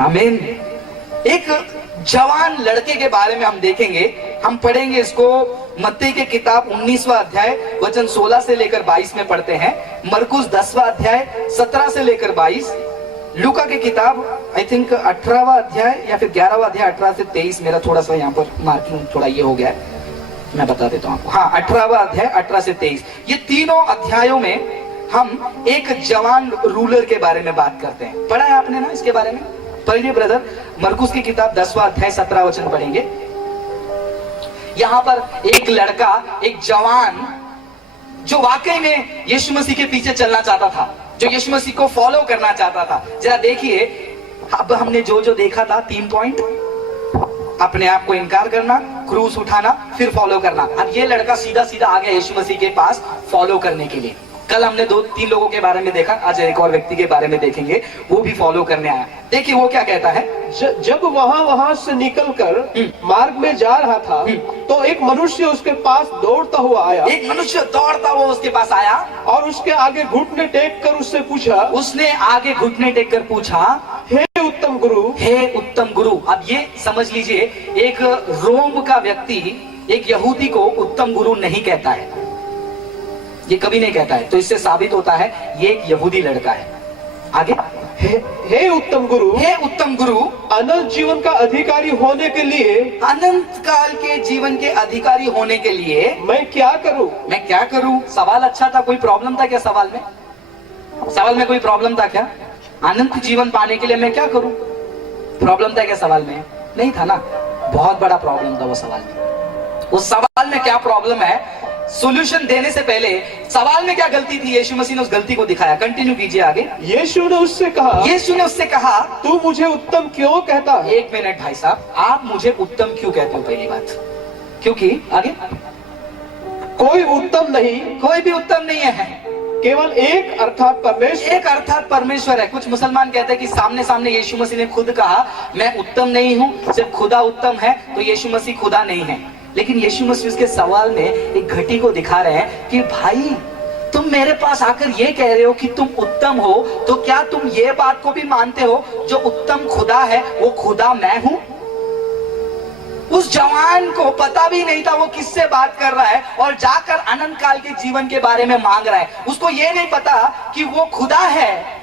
आमीन। एक जवान लड़के के बारे में हम देखेंगे, हम पढ़ेंगे इसको मत्ती के किताब 19वां अध्याय वचन 16 से लेकर 22 में पढ़ते हैं, मरकुस 10वां अध्याय 17 से लेकर 22, लूका की किताब आई थिंक 18वां अध्याय या फिर 11वां अध्याय 18 से 23। मेरा थोड़ा सा यहाँ पर मार्किंग थोड़ा ये हो गया है, मैं बता देता हूँ आपको। हाँ, 18वां अध्याय 18 से 23, ये तीनों अध्यायों में हम एक जवान रूलर के बारे में बात करते हैं। पढ़ा है आपने ना इसके बारे में? पढ़िए ब्रदर, मरकुस की किताब 10वां अध्याय 17 वचन पढ़ेंगे। यहां पर एक लड़का, एक जवान जो वाकई में यीशु मसीह के पीछे चलना चाहता था, जो यीशु मसीह को फॉलो करना चाहता था। जरा देखिए, अब हमने जो जो देखा था 3 पॉइंट, अपने आप को इनकार करना, क्रूस उठाना, फिर फॉलो करना। अब ये लड़का सीधा सीधा आ गया यीशु मसीह के पास फॉलो करने के लिए। कल हमने 2-3 लोगों के बारे में देखा, आज एक और व्यक्ति के बारे में देखेंगे, वो भी फॉलो करने आया। देखिए वो क्या कहता है। जब वहां से निकलकर मार्ग में जा रहा था तो एक मनुष्य उसके पास दौड़ता हुआ आया। एक मनुष्य दौड़ता हुआ उसके पास आया और उसके आगे घुटने टेक कर उससे पूछा, उसने आगे घुटने टेक कर पूछा, हे उत्तम गुरु, हे उत्तम गुरु। अब ये समझ लीजिए, एक रोम का व्यक्ति एक यहूदी को उत्तम गुरु नहीं कहता है, ये कभी नहीं कहता है। तो इससे साबित होता है ये एक यहूदी लड़का है। आगे, हे उत्तम गुरु, हे उत्तम गुरु, अनंत जीवन का अधिकारी होने के लिए, अनंत काल के जीवन के अधिकारी होने के लिए मैं क्या करूं? मैं क्या करूं? सवाल अच्छा था, कोई प्रॉब्लम था क्या सवाल में? सवाल में कोई प्रॉब्लम था क्या? अनंत जीवन पाने के लिए मैं क्या करूं? प्रॉब्लम था क्या सवाल में? नहीं था ना। बहुत बड़ा प्रॉब्लम था वो सवाल में। उस सवाल में क्या प्रॉब्लम है, सॉल्यूशन देने से पहले सवाल में क्या गलती थी, यीशु मसीह ने उस गलती को दिखाया। कंटिन्यू कीजिए आगे। यीशु ने उससे कहा, तू मुझे उत्तम क्यों कहता है? एक मिनट भाई साहब, आप मुझे उत्तम क्यों कहते हो? पहली बात, क्योंकि आगे, कोई उत्तम नहीं, कोई भी उत्तम नहीं है, केवल एक अर्थात परमेश्वर। एक अर्थात परमेश्वर है। कुछ मुसलमान कहते हैं कि सामने सामने यीशु मसीह ने खुद कहा मैं उत्तम नहीं हूँ, सिर्फ खुदा उत्तम है, तो यीशु मसीह खुदा नहीं है। लेकिन यीशु मसीह उसके सवाल में एक घटी को दिखा रहे हैं कि भाई तुम मेरे पास आकर ये कह रहे हो कि तुम उत्तम हो, तो क्या तुम ये बात को भी मानते हो जो उत्तम खुदा है वो खुदा मैं हूं? उस जवान को पता भी नहीं था वो किससे बात कर रहा है और जाकर अनंत काल के जीवन के बारे में मांग रहा है। उसको ये नहीं पता कि वो खुदा है,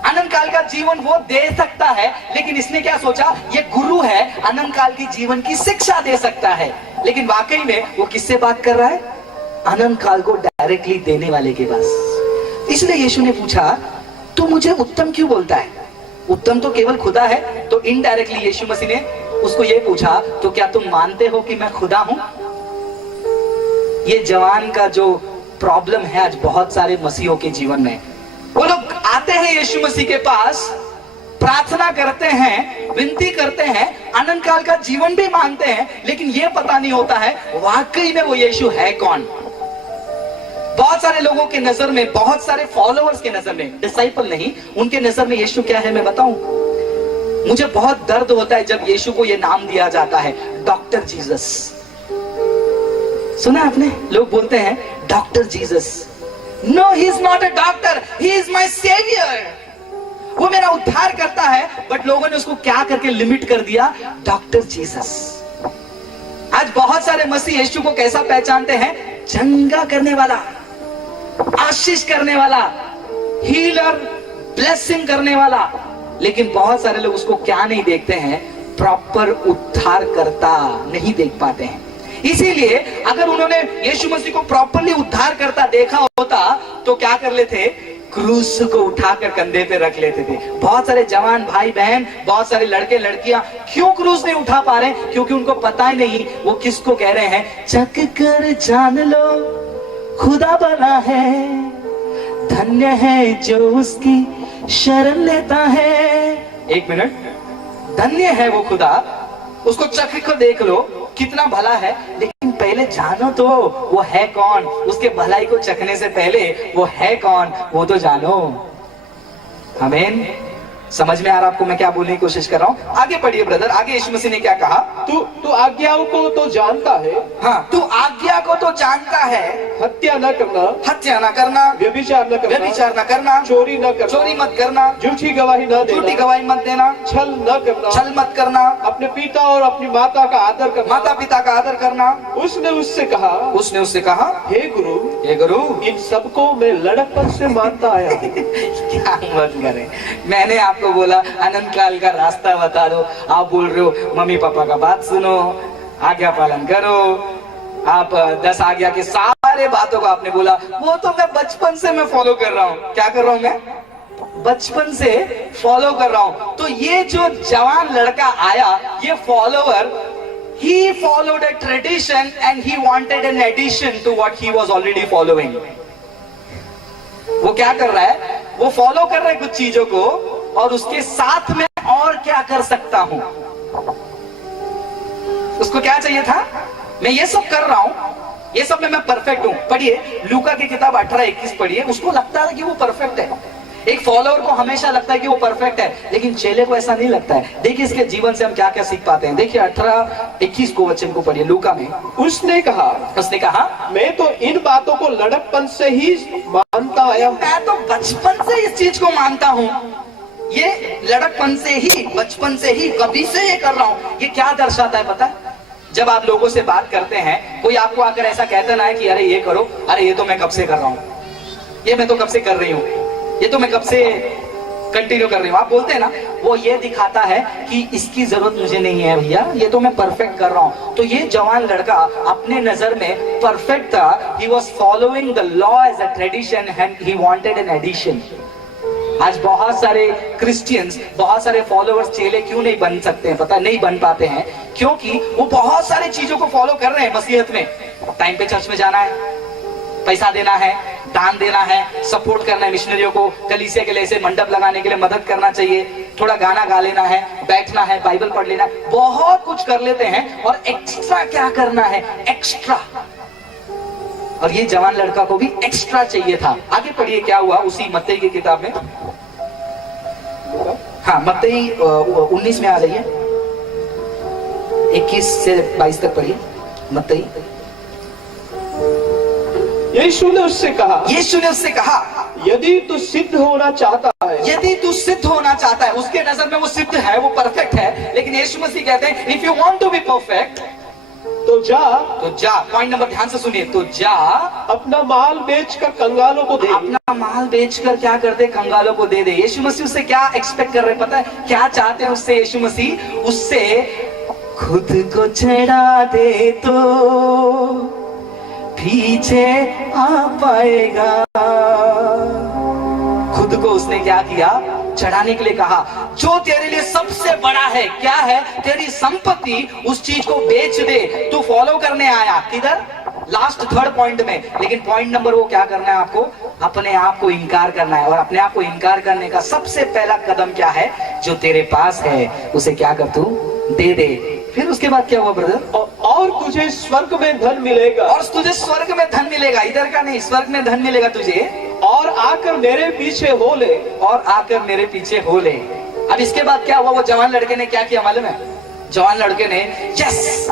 अनंत काल का जीवन वो दे सकता है। लेकिन इसने क्या सोचा, ये गुरु है, अनंत काल की जीवन की शिक्षा दे सकता है। लेकिन वाकई में वो किससे बात कर रहा है? अनंत काल को डायरेक्टली देने वाले के पास। इसलिए यीशु ने पूछा तू मुझे उत्तम क्यों बोलता है? उत्तम तो केवल खुदा है। तो इनडायरेक्टली यीशु मसीह ने उसको ये पूछा, तो क्या तुम मानते हो कि मैं खुदा हूं? ये जवान का जो प्रॉब्लम है आज बहुत सारे मसीहों के जीवन में, वो लोग आते हैं यीशु मसीह के पास, प्रार्थना करते हैं, विनती करते हैं, अनंत काल का जीवन भी मांगते हैं, लेकिन ये पता नहीं होता है वाकई में वो यीशु है कौन। बहुत सारे लोगों के नजर में, बहुत सारे फॉलोअर्स के नजर में, डिसाइपल नहीं, उनके नजर में यीशु क्या है मैं बताऊं? मुझे बहुत दर्द होता है जब यीशु को ये नाम दिया जाता है, डॉक्टर जीसस। सुना आपने? लोग बोलते हैं doctor Jesus. No, he is not a doctor. He is my savior. वो मेरा उद्धार करता है, बट लोगों ने उसको क्या करके लिमिट कर दिया? Doctor Jesus. आज बहुत सारे मसीह यीशु को कैसा पहचानते हैं? चंगा करने वाला, आशीष करने वाला, हीलर, ब्लेसिंग करने वाला। लेकिन बहुत सारे लोग उसको क्या नहीं देखते हैं? प्रॉपर उद्धार करता नहीं देख पाते हैं। इसीलिए अगर उन्होंने यीशु मसीह को प्रॉपरली उद्धार करता देखा होता तो क्या कर लेते? क्रूस को उठाकर कंधे पे रख लेते थे। बहुत सारे जवान भाई बहन, बहुत सारे लड़के लड़कियां क्यों क्रूस नहीं उठा पा रहे? क्योंकि उनको पता ही नहीं वो किसको कह रहे हैं। चक कर जान लो खुदा बना है, धन्य है जो उसकी शरण लेता है। एक मिनट, धन्य है वो खुदा, उसको चख कर देख लो कितना भला है, लेकिन पहले जानो तो वो है कौन। उसके भलाई को चखने से पहले वो है कौन वो तो जानो। आमीन। समझ में आ रहा आपको मैं क्या बोलने की कोशिश कर रहा हूँ? आगे पढ़िए ब्रदर, आगे यीशु मसीह ने क्या कहा? तू आज्ञाओं को तो जानता है। हाँ, तू आज्ञा को तो जानता है। हत्या न करना, हत्या न करना, व्यभिचार न करना, व्यभिचार न करना, चोरी न करना, चोरी मत करना, झूठी गवाही न देना, झूठी गवाही मत देना, छल न करना, छल मत करना, अपने पिता और अपनी माता का आदर करना, माता पिता का आदर करना। उसने उससे कहा, हे गुरु, इन सबको मैं लड़कपन से मानता आया हूँ। क्या मत करें, मैंने आपको बोला अनंत काल का रास्ता बता दो, आप बोल रहे हो मम्मी पापा का बात सुनो, आज्ञा पालन करो। आप 10 आज्ञा के सारे बातों को आपने बोला, वो तो मैं बचपन से मैं फॉलो कर रहा हूँ। क्या कर रहा हूँ मैं? बचपन से फॉलो कर रहा हूँ। तो ये जो जवान लड़का आया, ये follower, he followed a tradition and he wanted an addition to what he was already following. वो क्या कर रहा है? वो फॉलो कर रहा है कुछ चीजों को, और उसके साथ में और क्या कर सकता हूं। उसको क्या चाहिए था? मैं ये सब कर रहा हूं, ये सब में मैं परफेक्ट हूं। पढ़िए लूका की किताब 18:21 पढ़िए। उसको लगता है कि वो परफेक्ट है। एक फॉलोअर को हमेशा लगता है कि वो परफेक्ट है, लेकिन चेले को ऐसा नहीं लगता है। देखिए इसके जीवन से हम क्या क्या सीख पाते हैं। देखिए 18:21 को वचन को पढ़िए लूका में। उसने कहा, मैं तो इन बातों को लड़कपन से ही मानता आया हूँ। मैं तो बचपन से इस चीज को मानता हूँ। ये लड़कपन से ही, बचपन से ही, कभी से ये कर रहा हूँ। ये क्या दर्शाता है पता है? जब आप लोगों से बात करते हैं, कोई आपको आकर ऐसा कहता ना है कि अरे ये करो, अरे ये तो मैं कब से कर रहा हूँ, ये मैं तो कब से कर रही हूँ, ये तो मैं कब से कंटिन्यू कर रही हूँ, आप बोलते हैं ना, वो ये दिखाता है कि इसकी जरूरत मुझे नहीं है भैया, ये तो मैं परफेक्ट कर रहा हूँ। तो ये जवान लड़का अपने नजर में परफेक्ट था। He was following the law as a tradition and he wanted an addition. आज बहुत सारे क्रिश्चियंस, बहुत सारे फॉलोअर्स, चेले क्यों नहीं बन सकते हैं पता? नहीं बन पाते हैं क्योंकि वो बहुत सारी चीजों को फॉलो कर रहे हैं मसीहत में। टाइम पे चर्च में जाना है, पैसा देना है, दान देना है, सपोर्ट करना है मिशनरियों को, कलीसिया के लिए ऐसे मंडप लगाने के लिए मदद करना चाहिए, थोड़ा गाना गा लेना है, बैठना है, बाइबल पढ़ लेना है, बहुत कुछ कर लेते हैं। और एक्स्ट्रा क्या करना है? एक्स्ट्रा। और ये जवान लड़का को भी एक्स्ट्रा चाहिए था। आगे पढ़िए क्या हुआ उसी मत्ती की किताब में। हाँ, मत्ती 19 में आ जाइए, 21 से 22 तक पढ़िए मत्ती। यीशु ने उससे कहा, यदि तू सिद्ध होना चाहता है, यदि तू सिद्ध होना चाहता है। उसके नजर में वो सिद्ध है, वो परफेक्ट है, लेकिन यीशु मसीह कहते हैं if you want to be perfect तो जा। पॉइंट नंबर ध्यान से सुनिए, तो जा, अपना माल बेचकर कंगालों को दे। अपना माल बेचकर क्या कर दे? कंगालों को दे दे। यीशु मसीह उससे क्या एक्सपेक्ट कर रहे हैं पता है? क्या चाहते हैं उससे यीशु मसीह? उससे खुद को चढ़ा दे तो पीछे आ पाएगा। खुद को उसने क्या किया? चढ़ाने के लिए कहा। जो तेरे लिए सबसे बड़ा है क्या है? तेरी संपत्ति, उस चीज को बेच दे। तू फॉलो करने आया किधर? लास्ट 3rd पॉइंट में। लेकिन पॉइंट नंबर वो क्या करना है आपको? अपने आप को इनकार करना है। और अपने आप को इनकार करने का सबसे पहला कदम क्या है? जो तेरे पास है उसे क्या कर, तू दे दे। फिर उसके बाद क्या हुआ ब्रदर? और तुझे स्वर्ग में धन मिलेगा। और तुझे स्वर्ग में धन मिलेगा, इधर का नहीं, स्वर्ग में धन मिलेगा तुझे। और आकर मेरे पीछे हो ले। और आकर मेरे पीछे हो ले। अब इसके बाद क्या हुआ? वो जवान लड़के ने क्या किया मालूम है? जवान लड़के ने यस,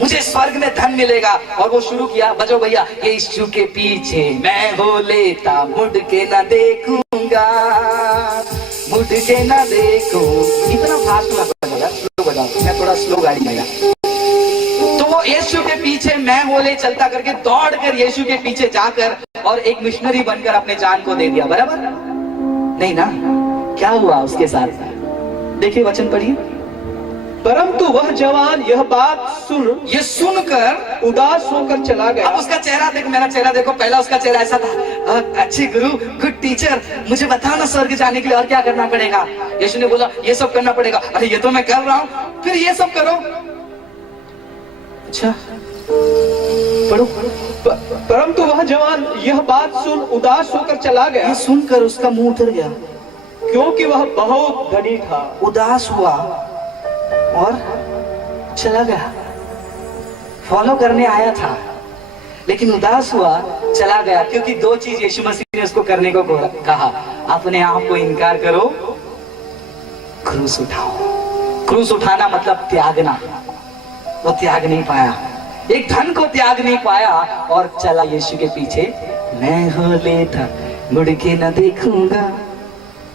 मुझे स्वर्ग में धन मिलेगा, और वो शुरू किया, बजो भैया, यीशु के पीछे मैं हो लेता, मुड़ के ना देखूंगा, मुड़ के ना देखूं। इतना फास्ट मत बजाओ, स्लो बजाओ, मैं थोड़ा स्लो गाड़ी में। तो वो यीशु के पीछे मैं बोले चलता करके दौड़ कर यीशु के पीछे जाकर और एक मिशनरी बनकर अपने जान को दे दिया। बराबर नहीं ना? क्या हुआ उसके साथ? देखिए वचन पढ़िए। परंतु वह जवान यह बात सुनकर उदास होकर चला गया। अब उसका चेहरा देखो, मेरा चेहरा देखो। पहला उसका चेहरा ऐसा था, अच्छी गुरु, गुड टीचर, मुझे बताओ ना स्वर्ग जाने के लिए और क्या करना पड़ेगा? यीशु ने बोला ये सब करना पड़ेगा। अरे ये तो मैं कर रहा हूँ, फिर ये सब करो। अच्छा पढ़ो। परंतु वह जवान यह बात सुन उदास होकर चला गया। ये सुनकर उसका मुंह उतर गया, क्योंकि वह बहुत धनी था। उदास हुआ और चला गया। फॉलो करने आया था लेकिन उदास हुआ, चला गया। क्योंकि 2 चीज यीशु मसीह ने उसको करने को कहा। अपने आप को इनकार करो क्रूस उठाओ। क्रूस उठाना मतलब त्यागना। वो त्याग नहीं पाया, एक धन को त्याग नहीं पाया और चला यीशु के पीछे। मैं हो लेता मुड़ के न देखूंगा।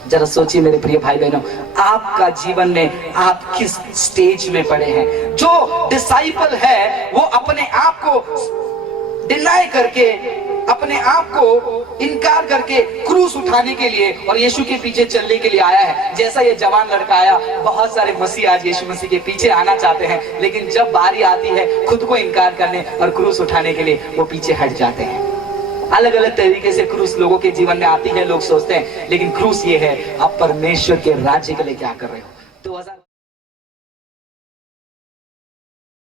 जरा सोचिए मेरे प्रिय भाई बहनों, आपका जीवन में आप किस स्टेज में पड़े हैं। जो डिसाइपल है वो अपने आप को डिनाई करके, अपने आप को इनकार करके क्रूस उठाने के लिए और यीशु के पीछे चलने के लिए आया है। जैसा ये जवान लड़का आया, बहुत सारे मसीह आज यीशु मसीह के पीछे आना चाहते हैं, लेकिन जब बारी आती है खुद को इनकार करने और क्रूस उठाने के लिए, वो पीछे हट जाते हैं। अलग अलग तरीके से क्रूस लोगों के जीवन में आती है, लोग सोचते हैं, लेकिन क्रूस ये है, आप परमेश्वर के राज्य के लिए क्या कर रहे हो।